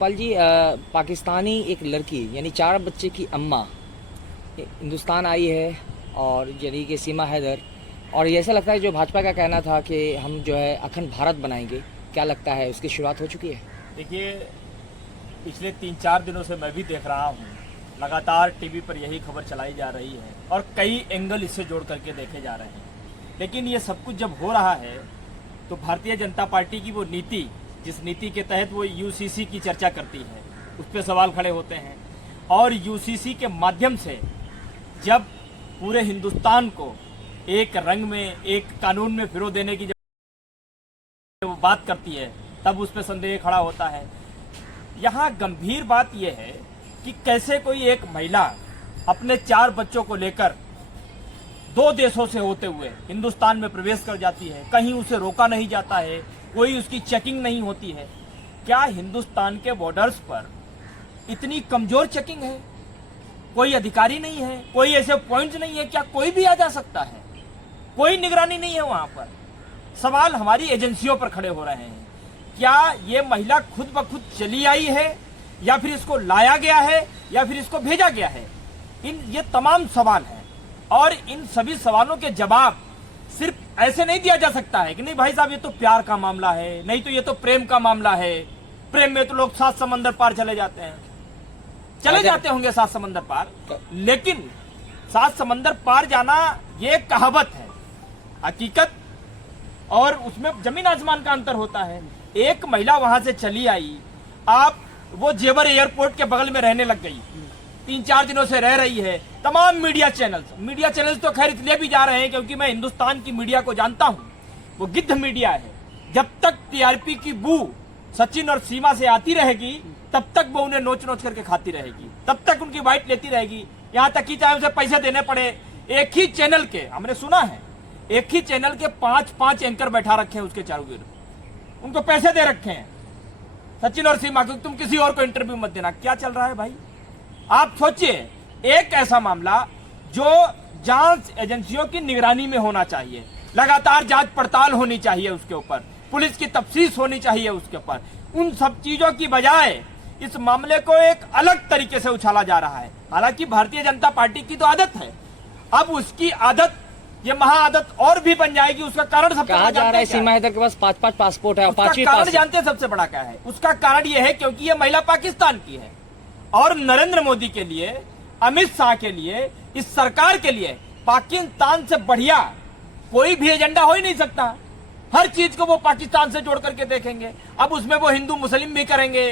पाल जी, पाकिस्तानी एक लड़की यानी 4 बच्चे की अम्मा हिंदुस्तान आई है और यानी कि सीमा हैदर, और ऐसा लगता है जो भाजपा का कहना था कि हम जो है अखंड भारत बनाएंगे, क्या लगता है उसकी शुरुआत हो चुकी है? देखिए, पिछले 3-4 दिनों से मैं भी देख रहा हूँ, लगातार टीवी पर यही खबर चलाई जा रही है और कई एंगल इससे जोड़ करके देखे जा रहे हैं। लेकिन ये सब कुछ जब हो रहा है तो भारतीय जनता पार्टी की वो नीति, जिस नीति के तहत वो यूसीसी की चर्चा करती है, उस पर सवाल खड़े होते हैं। और यूसीसी के माध्यम से जब पूरे हिंदुस्तान को एक रंग में, एक कानून में फिरो देने की जब वो बात करती है, तब उस पर संदेह खड़ा होता है। यहाँ गंभीर बात यह है कि कैसे कोई एक महिला अपने 4 बच्चों को लेकर 2 देशों से होते हुए हिंदुस्तान में प्रवेश कर जाती है, कहीं उसे रोका नहीं जाता है, कोई उसकी चेकिंग नहीं होती है। क्या हिंदुस्तान के बॉर्डर्स पर इतनी कमजोर चेकिंग है? कोई अधिकारी नहीं है, कोई ऐसे पॉइंट्स नहीं है, क्या कोई भी आ जा सकता है? कोई निगरानी नहीं है वहां पर। सवाल हमारी एजेंसियों पर खड़े हो रहे हैं। क्या ये महिला खुद ब खुद चली आई है, या फिर इसको लाया गया है, या फिर इसको भेजा गया है? ये तमाम सवाल हैं और इन सभी सवालों के जवाब सिर्फ ऐसे नहीं दिया जा सकता है कि नहीं भाई साहब ये तो प्यार का मामला है, नहीं तो ये तो प्रेम का मामला है। प्रेम में तो लोग 7 समंदर पार चले जाते हैं, चले जाते होंगे 7 समंदर पार, लेकिन 7 समंदर पार जाना ये कहावत है। हकीकत और उसमें जमीन आसमान का अंतर होता है। एक महिला वहां से चली आई, आप वो जेवर एयरपोर्ट के बगल में रहने लग गई, 3-4 दिनों से रह रही है। तमाम मीडिया चैनल्स तो खैर इसलिए भी जा रहे हैं क्योंकि मैं हिंदुस्तान की मीडिया को जानता हूं, वो गिद्ध मीडिया है। जब तक टीआरपी की बू सचिन और सीमा से आती रहेगी, तब तक वो उन्हें नोच नोच करके खाती रहेगी, तब तक उनकी बाइट लेती रहेगी, यहां तक कि चाहे उसे पैसे देने पड़े। एक ही चैनल के, हमने सुना है, एक ही चैनल के 5-5 एंकर बैठा रखे हैं उसके चारों गिर, उनको पैसे दे रखे हैं सचिन और सीमा को, तुम किसी और को इंटरव्यू मत देना। क्या चल रहा है भाई? आप सोचिए, एक ऐसा मामला जो जांच एजेंसियों की निगरानी में होना चाहिए, लगातार जांच पड़ताल होनी चाहिए उसके ऊपर, पुलिस की तफ्तीश होनी चाहिए उसके ऊपर, उन सब चीजों की बजाय इस मामले को एक अलग तरीके से उछाला जा रहा है। हालांकि भारतीय जनता पार्टी की तो आदत है, अब उसकी आदत, ये महाआदत और भी बन जाएगी। उसका कारण सबसे कहा जा रहा है सीमा हैदर के पास 5-5 पासपोर्ट है, और 5वीं कारण जानते हैं सबसे बड़ा क्या है? उसका कारण यह है क्योंकि ये महिला पाकिस्तान की है और नरेंद्र मोदी के लिए, अमित शाह के लिए, इस सरकार के लिए पाकिस्तान से बढ़िया कोई भी एजेंडा हो ही नहीं सकता। हर चीज को वो पाकिस्तान से जोड़ करके देखेंगे। अब उसमें वो हिंदू मुस्लिम भी करेंगे,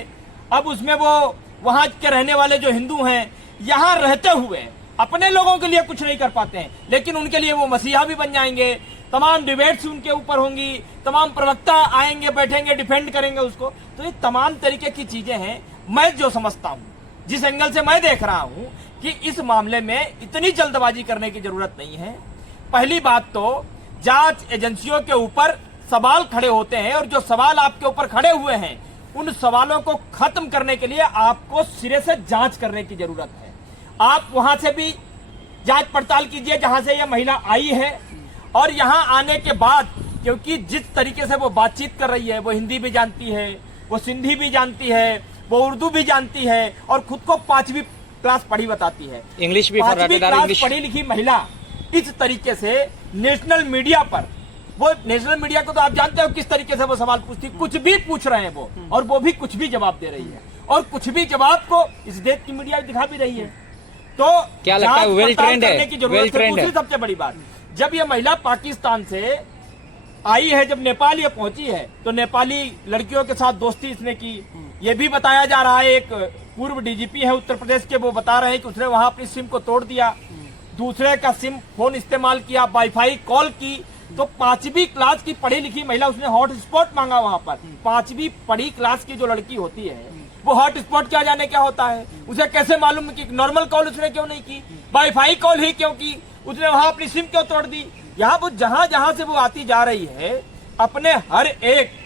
अब उसमें वो वहां के रहने वाले जो हिंदू हैं, यहां रहते हुए अपने लोगों के लिए कुछ नहीं कर पाते हैं, लेकिन उनके लिए वो मसीहा भी बन जाएंगे। तमाम डिबेट्स उनके ऊपर होंगी, तमाम प्रवक्ता आएंगे, बैठेंगे, डिफेंड करेंगे उसको। तो ये तमाम तरीके की चीजें हैं। मैं जो समझता हूं, जिस एंगल से मैं देख रहा हूं, कि इस मामले में इतनी जल्दबाजी करने की जरूरत नहीं है। पहली बात तो जांच एजेंसियों के ऊपर सवाल खड़े होते हैं, और जो सवाल आपके ऊपर खड़े हुए हैं, उन सवालों को खत्म करने के लिए आपको सिरे से जांच करने की जरूरत है। आप वहां से भी जांच पड़ताल कीजिए जहां से यह महिला आई है, और यहां आने के बाद, क्योंकि जिस तरीके से वो बातचीत कर रही है, वो हिंदी भी जानती है, वो सिंधी भी जानती है, वो उर्दू भी जानती है, और खुद को 5वीं क्लास पढ़ी बताती है, इंग्लिश भी। 5वीं क्लास पढ़ी लिखी महिला इस तरीके से नेशनल मीडिया पर, वो नेशनल मीडिया को तो आप जानते हो किस तरीके से वो सवाल पूछती, कुछ भी पूछ रहे हैं वो, और वो भी कुछ भी जवाब दे रही है, और कुछ भी जवाब को इस देश की मीडिया दिखा भी रही है। तो क्या लगता है वेल ट्रेंड है? वेल ट्रेंड है। सबसे बड़ी बात, जब ये महिला पाकिस्तान से आई है, जब नेपाल ये पहुंची है, तो नेपाली लड़कियों के साथ दोस्ती इसने की। ये भी बताया जा रहा है, एक पूर्व डीजीपी है उत्तर प्रदेश के, वो बता रहे हैं कि उसने वहां अपनी सिम को तोड़ दिया, दूसरे का सिम फोन इस्तेमाल किया, वाईफाई कॉल की। तो 5वीं क्लास की पढ़ी लिखी महिला, उसने हॉटस्पॉट मांगा वहां पर। 5वीं पढ़ी क्लास की जो लड़की होती है, वो हॉटस्पॉट क्या जाने क्या होता है, उसे कैसे मालूम कि नॉर्मल कॉल उसने क्यों नहीं की, वाईफाई कॉल ही क्यों की, उसने वहां अपनी सिम क्यों तोड़ दी? यहाँ वो जहां जहां से वो आती जा रही है, अपने हर एक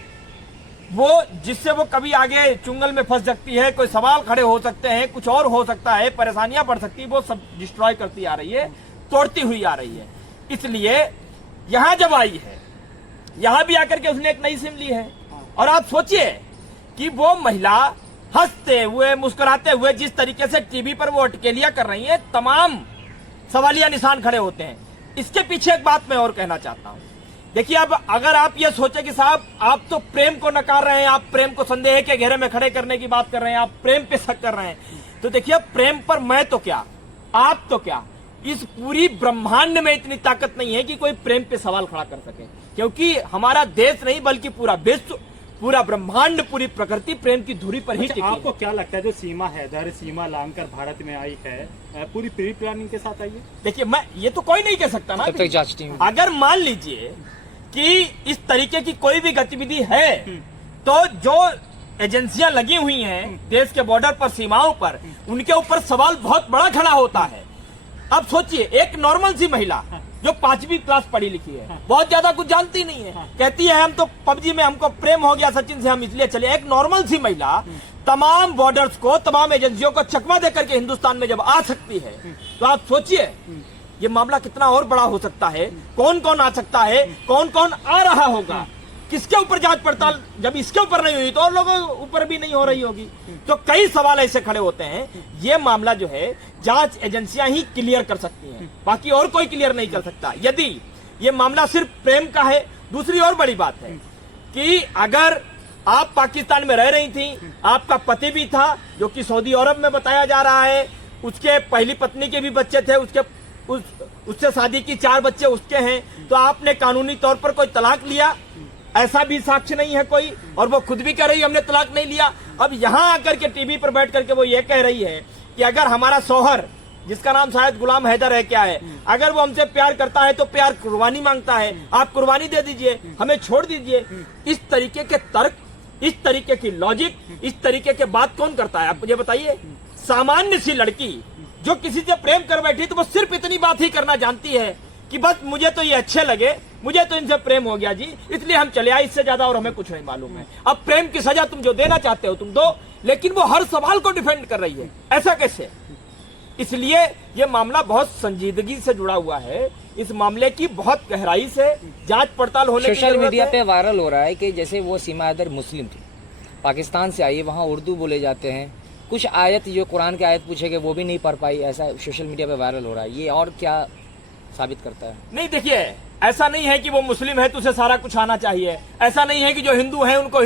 वो जिससे वो कभी आगे चुंगल में फंस सकती है, कोई सवाल खड़े हो सकते हैं, कुछ और हो सकता है, परेशानियां बढ़ सकती है, वो सब डिस्ट्रॉय करती आ रही है, तोड़ती हुई आ रही है। इसलिए यहां जब आई है, यहां भी आकर के उसने एक नई सिम ली है, और आप सोचिए कि वो महिला हंसते हुए मुस्कुराते हुए जिस तरीके से टीवी पर वो अटकेलियां कर रही हैं, तमाम सवालिया निशान खड़े होते हैं। इसके पीछे एक बात मैं और कहना चाहता हूं। देखिए, अब अगर आप ये सोचे कि साहब आप तो प्रेम को नकार रहे हैं, आप प्रेम को संदेह के घेरे में खड़े करने की बात कर रहे हैं, आप प्रेम पे शक कर रहे हैं, तो देखिए प्रेम पर मैं तो क्या, आप तो क्या, इस पूरी ब्रह्मांड में इतनी ताकत नहीं है कि कोई प्रेम पे सवाल खड़ा कर सके, क्योंकि हमारा देश नहीं बल्कि पूरा विश्व, पूरा ब्रह्मांड, पूरी प्रकृति प्रेम की धुरी पर ही टिकी है। आपको क्या लगता है जो सीमा हैदर सीमा लांघकर भारत में आई है, पूरी प्री प्लानिंग के साथ आई है? देखिए, मैं ये तो कोई नहीं कह सकता ना, तब तक जांच टीम, अगर मान लीजिए कि इस तरीके की कोई भी गतिविधि है तो जो एजेंसियां लगी हुई हैं देश के बॉर्डर पर, सीमाओं पर, उनके ऊपर सवाल बहुत बड़ा खड़ा होता है। अब सोचिए, एक नॉर्मल सी महिला जो 5वीं क्लास पढ़ी लिखी है, बहुत ज्यादा कुछ जानती नहीं है, कहती है हम तो पबजी में हमको प्रेम हो गया सचिन से, हम इसलिए चले। एक नॉर्मल सी महिला तमाम बॉर्डर्स को, तमाम एजेंसियों को चकमा देकर के हिंदुस्तान में जब आ सकती है, तो आप सोचिए ये मामला कितना और बड़ा हो सकता है, कौन कौन आ सकता है, कौन कौन आ रहा होगा, किसके ऊपर जांच पड़ताल जब इसके ऊपर नहीं हुई तो और लोगों के ऊपर भी नहीं हो रही होगी। तो कई सवाल ऐसे खड़े होते हैं। ये मामला जो है जांच एजेंसियां ही क्लियर कर सकती हैं, बाकी और कोई क्लियर नहीं कर सकता। यदि ये मामला सिर्फ प्रेम का है, दूसरी और बड़ी बात है कि अगर आप पाकिस्तान में रह रही थी, आपका पति भी था जो कि सऊदी अरब में बताया जा रहा है, उसके पहली पत्नी के भी बच्चे थे, उससे शादी की 4 बच्चे उसके हैं, तो आपने कानूनी तौर पर कोई तलाक लिया, ऐसा भी साक्ष्य नहीं है कोई, और वो खुद भी कह रही है हमने तलाक नहीं लिया। अब यहां आकर के टीवी पर बैठ करके वो ये कह रही है कि अगर हमारा शौहर, जिसका नाम शायद गुलाम हैदर है, क्या है, अगर वो हमसे प्यार करता है तो प्यार कुर्बानी मांगता है, आप कुर्बानी दे दीजिए, हमें छोड़ दीजिए। इस तरीके के तर्क, इस तरीके की लॉजिक, इस तरीके के बात कौन करता है, आप मुझे बताइए। सामान्य सी लड़की जो किसी से प्रेम कर बैठी तो वो सिर्फ इतनी बात ही करना जानती है कि बस मुझे तो ये अच्छे लगे, मुझे तो इनसे प्रेम हो गया जी, इसलिए हम चले आए, इससे ज्यादा और हमें कुछ नहीं मालूम है। अब प्रेम की सजा तुम जो देना चाहते हो तुम दो, लेकिन वो हर सवाल को डिफेंड कर रही है, ऐसा कैसे? इसलिए ये मामला बहुत संजीदगी से जुड़ा हुआ है। इस मामले की बहुत गहराई से जांच पड़ताल होने की सोशल जरूरत मीडिया है। पे वायरल हो रहा है कि जैसे वो सीमा हैदर मुस्लिम थी, पाकिस्तान से आई, वहाँ उर्दू बोले जाते हैं, कुछ आयत जो कुरान की आयत पूछे गए वो भी नहीं पढ़ पाई, ऐसा सोशल मीडिया पे वायरल हो रहा है। ये और क्या साबित करता है? नहीं, देखिए, ऐसा नहीं है कि वो मुस्लिम है तो उसे सारा कुछ आना चाहिए, ऐसा नहीं है कि जो हिंदू है उनको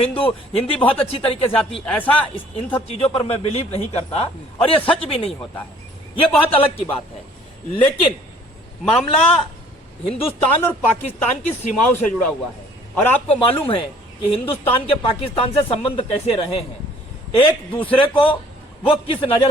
हिंदी बहुत अच्छी तरीके से आती, ऐसा इन सब चीजों पर मैं बिलीव नहीं करता, और ये सच भी नहीं होता है, ये बहुत अलग की बात है। लेकिन मामला हिंदुस्तान और पाकिस्तान की सीमाओं से जुड़ा हुआ है, और आपको मालूम है कि हिंदुस्तान के पाकिस्तान से संबंध कैसे रहे हैं, एक दूसरे को वो किस नजर